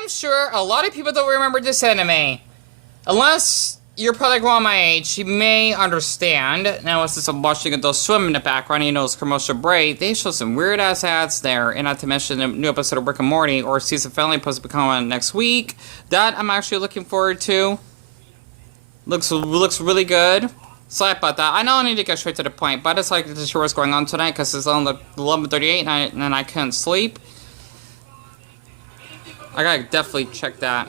am sure a lot of people don't remember this anime. Unless you're probably around my age, you may understand. Now, since I'm watching Adult Swim in the background, you know it's commercial break, they show some weird-ass ads there, and not to mention the new episode of Rick and Morty, or season finale supposed to be coming on next week. That I'm actually looking forward to. Looks really good. Sorry about that. I know I need to get straight to the point, but it's like to show what's going on tonight, because it's on the 11:38, and I couldn't sleep. I gotta definitely check that.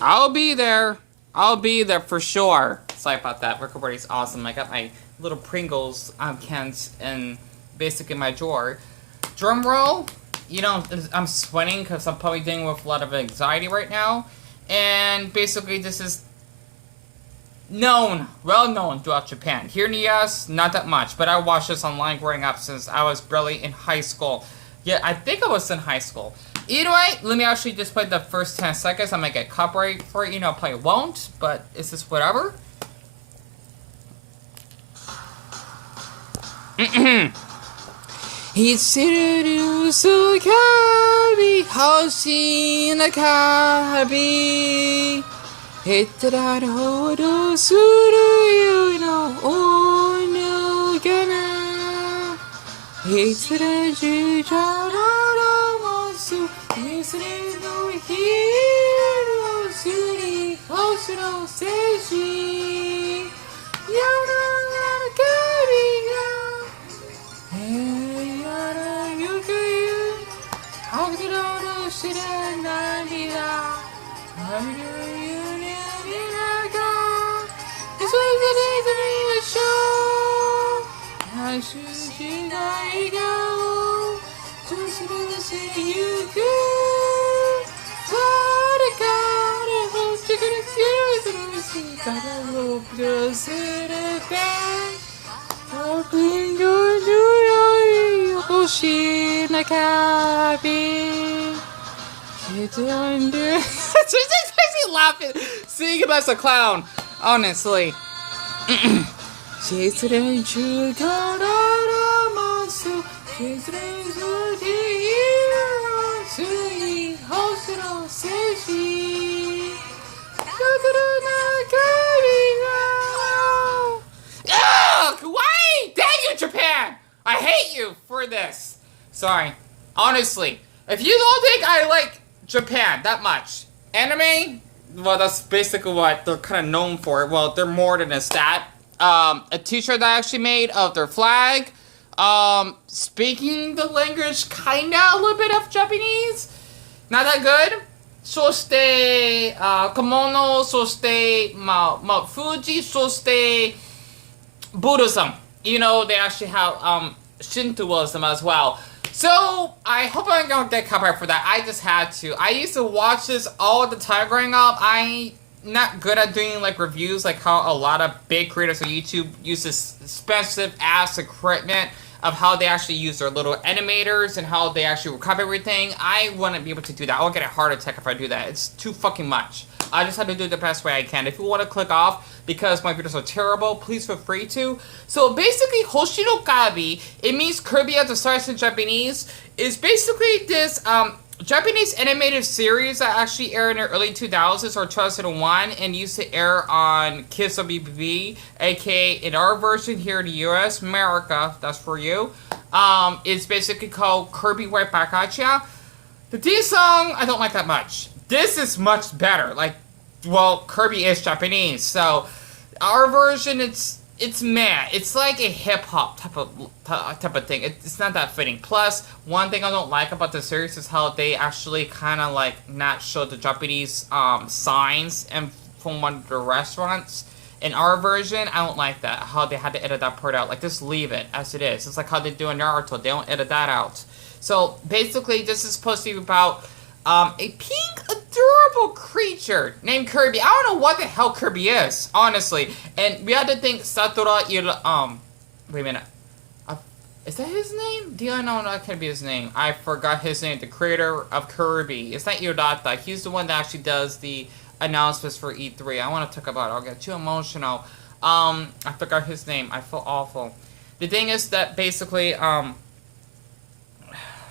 I'll be there. I'll be there for sure. Sorry about that. Rick and Morty's awesome. I got my little Pringles cans in basically my drawer. Drum roll. You know, I'm sweating because I'm probably dealing with a lot of anxiety right now. And basically this is well known throughout Japan. Here in the US, not that much. But I watched this online growing up since I was barely in high school. Yeah, I think I was in high school. Either way, let me actually just play the first 10 seconds. I might get copyright for it. You know, probably won't, but it's just whatever. Hitsuru so Kaabii, Hoshi na Kaabii. Hitara hodo suru you no o no gana. Hitara jujara masu, hitara no hiro suri, hoshi no seiji. Yara Kaabii ga. Hey yara yukuyu, hakuro no shiranai da. This was the day to be a show. I should go to see you good. Taraka, chicken excuse, gotta hope you'll sit it back. Talking your Hoshi na Kaabii. It's under. She's laughing, seeing him as a clown. Honestly. Why? Dang you, Japan! I hate you for this. Sorry. Honestly, if you don't think I like Japan that much, anime, well, that's basically what they're kind of known for. Well, they're more than a stat. A t-shirt that I actually made of their flag. Speaking the language, kinda a little bit of Japanese. Not that good. そして、小物、そして、Fuji, そして、Buddhism. You know, they actually have, Shintoism as well. So, I hope I don't get copyright for that. I just had to. I used to watch this all the time growing up. I'm not good at doing like reviews, like how a lot of big creators on YouTube use this expensive ass equipment of how they actually use their little animators and how they actually copy everything. I wouldn't be able to do that. I'll get a heart attack if I do that. It's too fucking much. I just have to do it the best way I can. If you want to click off because my videos are terrible, please feel free to. So basically, Hoshi no Kaabii, it means Kirby as a star in Japanese, is basically this Japanese animated series that actually aired in the early 2000s or 2001 and used to air on Kids WBB, aka in our version here in the US, America, that's for you. It's basically called Kirby Right Back. The theme song, I don't like that much. This is much better. Like, well, Kirby is Japanese, so our version, it's meh. It's like a hip hop type of thing. It's not that fitting. Plus, one thing I don't like about the series is how they actually kind of like not show the Japanese signs and from one of the restaurants. In our version, I don't like that. How they had to edit that part out. Like, just leave it as it is. It's like how they do in Naruto. They don't edit that out. So basically, this is supposed to be about a pink, adorable creature named Kirby. I don't know what the hell Kirby is, honestly. And we had to think Satora wait a minute. Is that his name? Deon? No, that can't be his name. I forgot his name. The creator of Kirby. It's not Yodata. He's the one that actually does the announcements for E3. I want to talk about it. I'll get too emotional. I forgot his name. I feel awful. The thing is that basically, I'm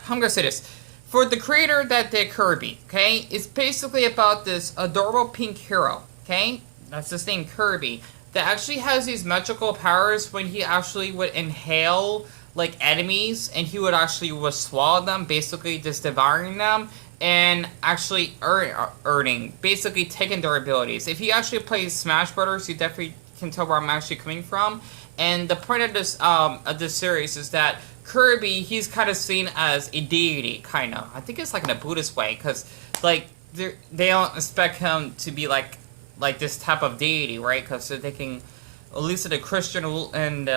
gonna say this. for the creator that did Kirby, okay, it's basically about this adorable pink hero, okay? That's his name, Kirby, that actually has these magical powers when he actually would inhale, like, enemies, and he would actually swallow them, basically just devouring them, and actually basically taking their abilities. If you actually play Smash Brothers, you definitely can tell where I'm actually coming from. And the point of this series is that Kirby, he's kind of seen as a deity, kind of. I think it's like in a Buddhist way, because like they don't expect him to be like this type of deity, right? Because they can, at least in the Christian and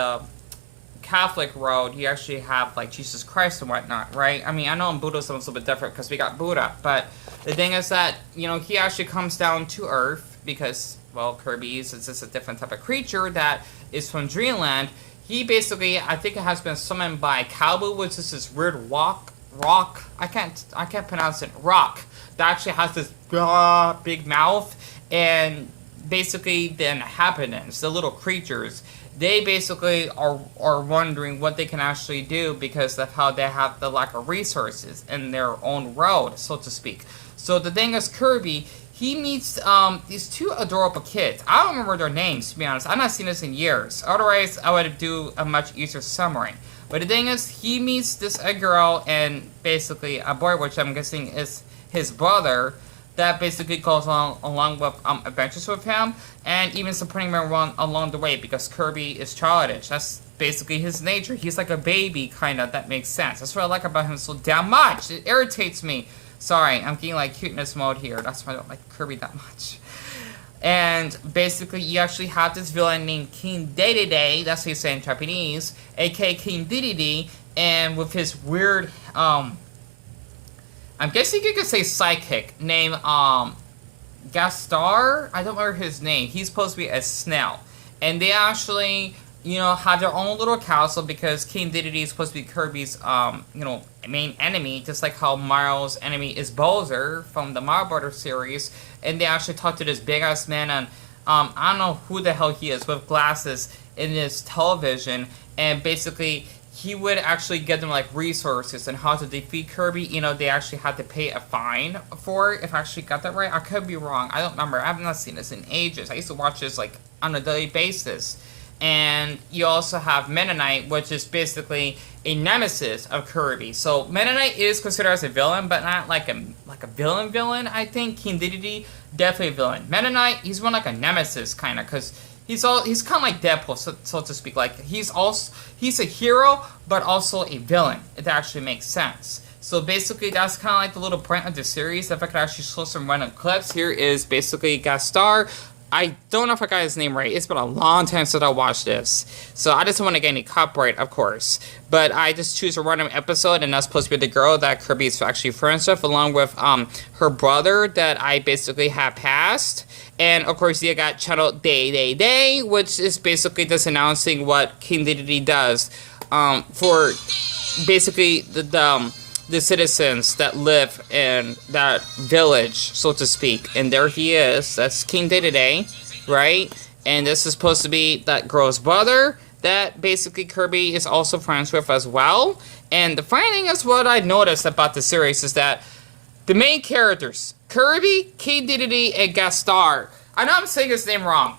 Catholic road, you actually have like Jesus Christ and whatnot, right? I mean, I know in Buddhism it's a little bit different because we got Buddha, but the thing is that, you know, he actually comes down to Earth because, well, Kirby is just a different type of creature that is from Dreamland. He basically, I think it has been summoned by Kaabii, which is this weird rock. I can't pronounce it. Rock that actually has this big mouth, and basically the inhabitants, the little creatures, they basically are wondering what they can actually do because of how they have the lack of resources in their own road, so to speak. So the thing is, Kirby, he meets these two adorable kids. I don't remember their names, to be honest. I've not seen this in years. Otherwise, I would do a much easier summary. But the thing is, he meets this a girl and basically a boy, which I'm guessing is his brother, that basically goes along with adventures with him, and even supporting him along the way because Kirby is childish. That's basically his nature. He's like a baby, kind of. That makes sense. That's what I like about him so damn much. It irritates me. Sorry, I'm getting like cuteness mode here. That's why I don't like Kirby that much. And basically, you actually have this villain named King Dedede, that's what you say in Japanese, aka King Dedede, and with his weird, I'm guessing you could say psychic, named, Gastar? I don't remember his name. He's supposed to be a snail. And they actually, you know, have their own little castle because King Dedede is supposed to be Kirby's, you know, main enemy, just like how Mario's enemy is Bowser from the Mario Brothers series. And they actually talk to this big-ass man, and I don't know who the hell he is, with glasses in his television, and basically he would actually get them like resources and how to defeat Kirby. You know, they actually had to pay a fine for it, if I actually got that right. I could be wrong. I don't remember. I have not seen this in ages. I used to watch this like on a daily basis. And you also have Mennonite, which is basically a nemesis of Kirby. So Mennonite is considered as a villain, but not like a villain. I think King Dedede, definitely a villain. Mennonite, he's more like a nemesis kind of, because he's kind of like Deadpool, so to speak. Like he's a hero, but also a villain. It actually makes sense. So basically, that's kind of like the little point of the series. If I could actually show some random clips, here is basically Gastar. I don't know if I got his name right. It's been a long time since I watched this. So I just don't want to get any copyright, of course. But I just choose a random episode, and that's supposed to be the girl that Kirby is actually friends with, along with her brother that I basically have passed. And, of course, you got Channel Day, which is basically just announcing what King Dedede does for basically the citizens that live in that village, so to speak. And there he is. That's King Dedede, right? And this is supposed to be that girl's brother that basically Kirby is also friends with as well. And the funny thing is, what I noticed about the series is that the main characters, Kirby, King Dedede, and Gastar, I know I'm saying his name wrong.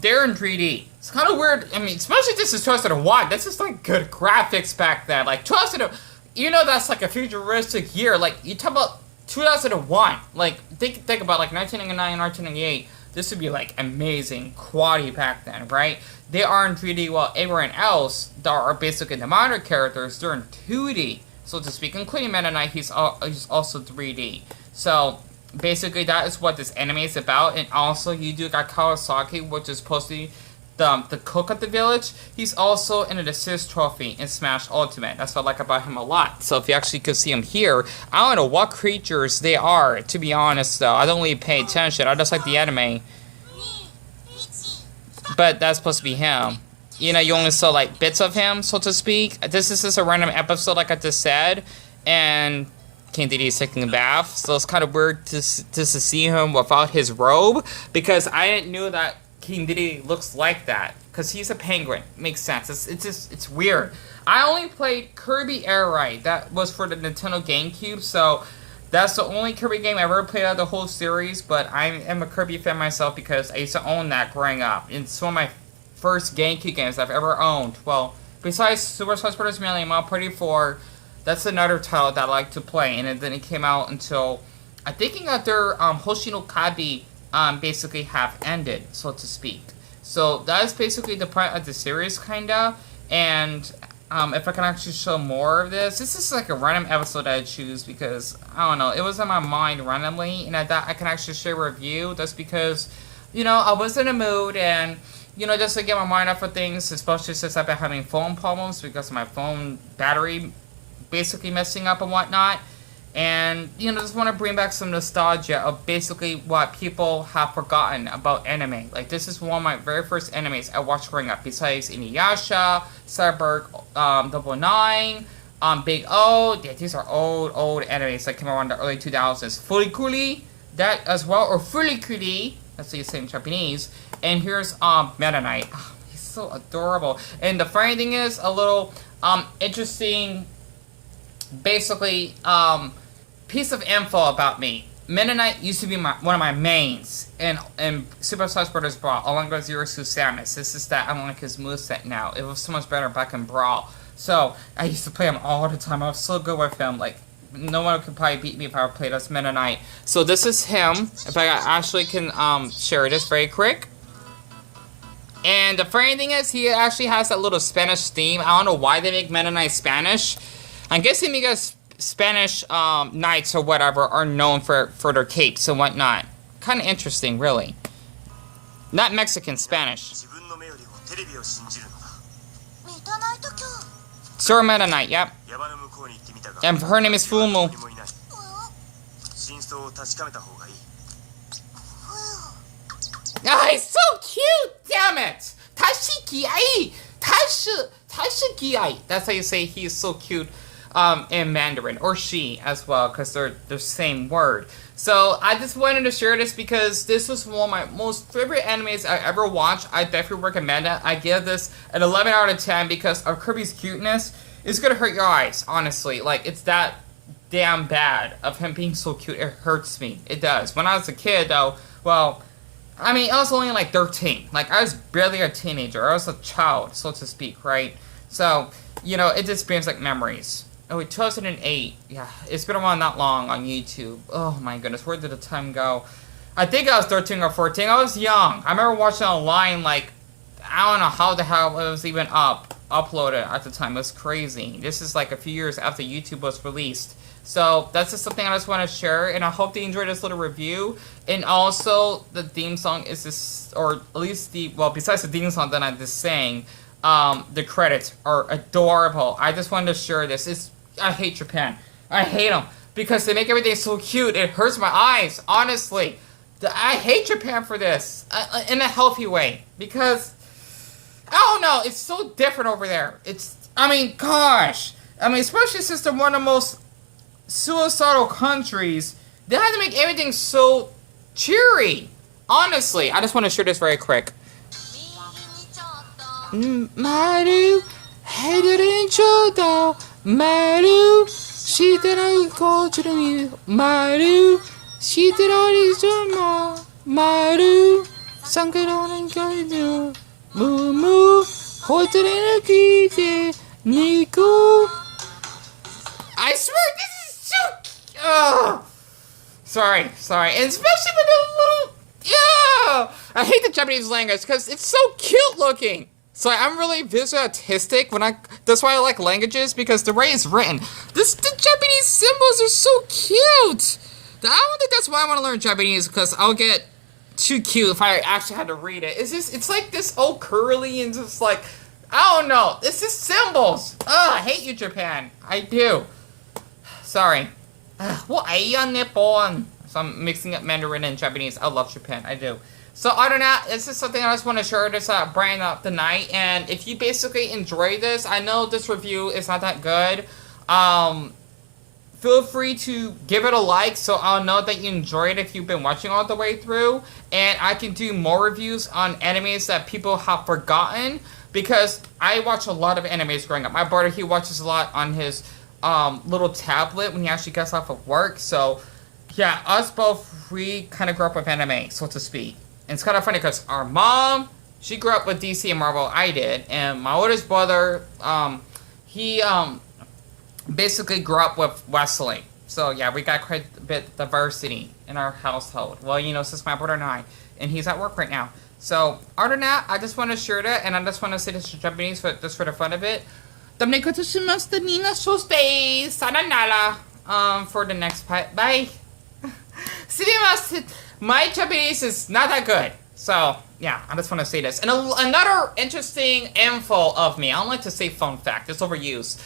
They're in 3D. It's kind of weird. I mean, especially this is 2001. This is like good graphics back then. Like 2001. You know, that's like a futuristic year. Like, you talk about 2001. Like, think about like 1999, 1998. This would be like amazing quality back then, right? They are in 3D, while everyone else that are basically the minor characters, they're in 2D, so to speak, including Mennonite. He's also 3D. So basically, that is what this anime is about. And also, you do got Kawasaki, which is supposed to be the cook at the village. He's also in an assist trophy in Smash Ultimate. That's what I like about him a lot. So if you actually could see him here, I don't know what creatures they are, to be honest though. I don't really pay attention. I just like the anime. But that's supposed to be him. You know, you only saw like bits of him, so to speak. This is just a random episode, like I just said. And King Dedede is taking a bath. So it's kind of weird to see him without his robe, because I didn't know that King Dedede looks like that, because he's a penguin. Makes sense. It's weird. I only played Kirby Right. That was for the Nintendo GameCube, so that's the only Kirby game I ever played out of the whole series. But I am a Kirby fan myself because I used to own that growing up. It's one of my first GameCube games I've ever owned. Well, besides Super Smash Bros. Melee Mario Party 4, that's another title that I like to play. And then it came out until, I'm thinking after Hoshi no Kaabii basically have ended, so to speak. So that is basically the point of the series, kinda. And if I can actually show more of this is like a random episode that I choose because, I don't know, it was in my mind randomly, and I thought I can actually share a review. That's because, you know, I was in a mood, and, you know, just to get my mind off of things, especially since I've been having phone problems because of my phone battery basically messing up and whatnot. And, you know, just want to bring back some nostalgia of basically what people have forgotten about anime. Like, this is one of my very first animes I watched growing up, besides Inuyasha, Cyberpunk 09, Big O. Yeah, these are old animes that came around the early 2000s. Furikuri, that as well, or Furikuri, that's what you say in Japanese. And here's Meta Knight. Oh, he's so adorable. And the funny thing is, a little interesting, basically, piece of info about me. Meta Knight used to be one of my mains in Super Smash Bros. Brawl, along with Zero Suit Samus. This is that I don't like his moveset now. It was so much better back in Brawl. So, I used to play him all the time. I was so good with him. Like, no one could probably beat me if I played as Meta Knight. So, this is him. If I actually can share this very quick. And the funny thing is, he actually has that little Spanish theme. I don't know why they make Meta Knight Spanish. I'm guessing because Spanish knights or whatever are known for their capes and whatnot. Kind of interesting, really. Not Mexican, Spanish. Sir Meta Knight, yep. And her name is Fumu. Ah, he's so cute! Damn it! Tashikiai! Tashikiai! That's how you say he is so cute. In Mandarin, or she as well, because they're the same word. So I just wanted to share this because this was one of my most favorite animes I ever watched. I definitely recommend it. I give this an 11 out of 10 because of Kirby's cuteness. It's gonna hurt your eyes, honestly. Like, it's that damn bad of him being so cute. It hurts me. It does. When I was a kid, though, well, I mean, I was only like 13. Like, I was barely a teenager. I was a child, so to speak, right? So, you know, it just brings like memories. Oh, 2008. Yeah, it's been around that long on YouTube. Oh my goodness, where did the time go? I think I was 13 or 14. I was young. I remember watching online, like, I don't know how the hell it was even uploaded at the time. It was crazy. This is like a few years after YouTube was released. So that's just something I just want to share, and I hope they enjoyed this little review. And also, the theme song is this, or at least besides the theme song that I just sang, the credits are adorable. I just wanted to share this. I hate Japan. I hate them because they make everything so cute. It hurts my eyes, honestly. I hate Japan for this in a healthy way because I don't know. It's so different over there. I mean, gosh. I mean, especially since they're one of the most suicidal countries. They have to make everything so cheery. Honestly, I just want to share this very quick. Maru, 헤드린 쳐다 마루 시들어 거주름이 마루 시들어리 좀마 마루 상그러는 결정 무무 호들이는 기대 니고. I swear this is so sorry, and especially with the little, yeah, I hate the Japanese language because it's so cute looking. So I'm really visually artistic that's why I like languages, because the way it's written. The Japanese symbols are so cute. I don't think that's why I want to learn Japanese, because I'll get too cute if I actually had to read it. It's like this old curly and just like, I don't know. It's just symbols. I hate you, Japan. I do. Sorry. So I'm mixing up Mandarin and Japanese. I love Japan. I do. So other than that, this is something I just want to share this brand up tonight. And if you basically enjoy this, I know this review is not that good. Feel free to give it a like so I'll know that you enjoyed it if you've been watching all the way through. And I can do more reviews on animes that people have forgotten. because I watch a lot of animes growing up. My brother, he watches a lot on his little tablet when he actually gets off of work. So, yeah, us both, we kind of grew up with anime, so to speak. And it's kind of funny because our mom, she grew up with DC and Marvel. I did. And my oldest brother, he basically grew up with wrestling. So, yeah, we got quite a bit of diversity in our household. Well, you know, since my brother and I. And he's at work right now. So, other than that, I just want to share that. And I just want to say this in Japanese just for the fun of it. For the next part. Bye. My Japanese is not that good. So, yeah, I just want to say this. And another interesting info of me. I don't like to say fun fact. It's overused.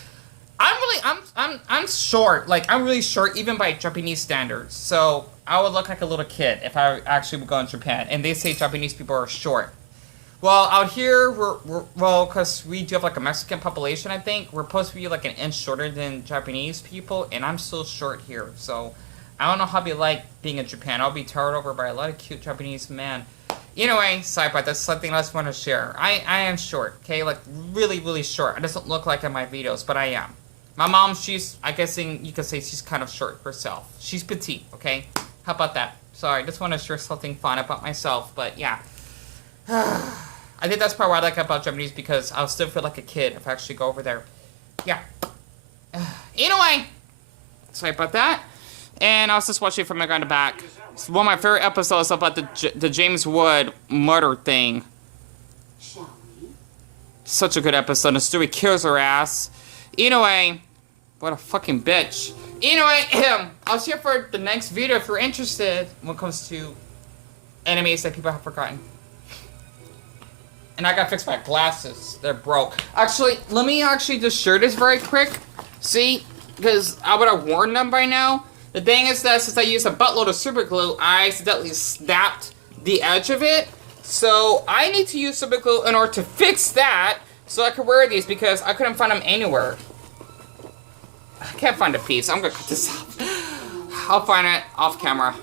I'm short. Like, I'm really short, even by Japanese standards. So, I would look like a little kid if I actually would go in Japan. And they say Japanese people are short. Well, out here, well, because we do have, like, a Mexican population, I think. We're supposed to be, like, an inch shorter than Japanese people. And I'm still short here. So, I don't know how it'd be like being in Japan. I'll be towered over by a lot of cute Japanese men. Anyway, sidebar, that's something I just want to share. I am short, okay? Like, really, really short. I doesn't look like in my videos, but I am. My mom, she's, I guessing you could say she's kind of short herself. She's petite, okay? How about that? Sorry, I just want to share something fun about myself, but yeah. I think that's part what I like about Japanese, because I'll still feel like a kid if I actually go over there. Yeah. Anyway, sorry about that. And I was just watching from my ground to back. It's one of my favorite episodes about the James Wood murder thing. Such a good episode. And Stewie kills her ass. Anyway, what a fucking bitch. Anyway, I'll see you for the next video if you're interested when it comes to animes that people have forgotten. And I gotta fix my glasses. They're broke. Actually, let me actually just share this very quick. See? Because I would have worn them by now. The thing is that since I used a buttload of super glue, I accidentally snapped the edge of it. So I need to use super glue in order to fix that so I can wear these, because I couldn't find them anywhere. I can't find a piece. I'm gonna cut this off. I'll find it off camera.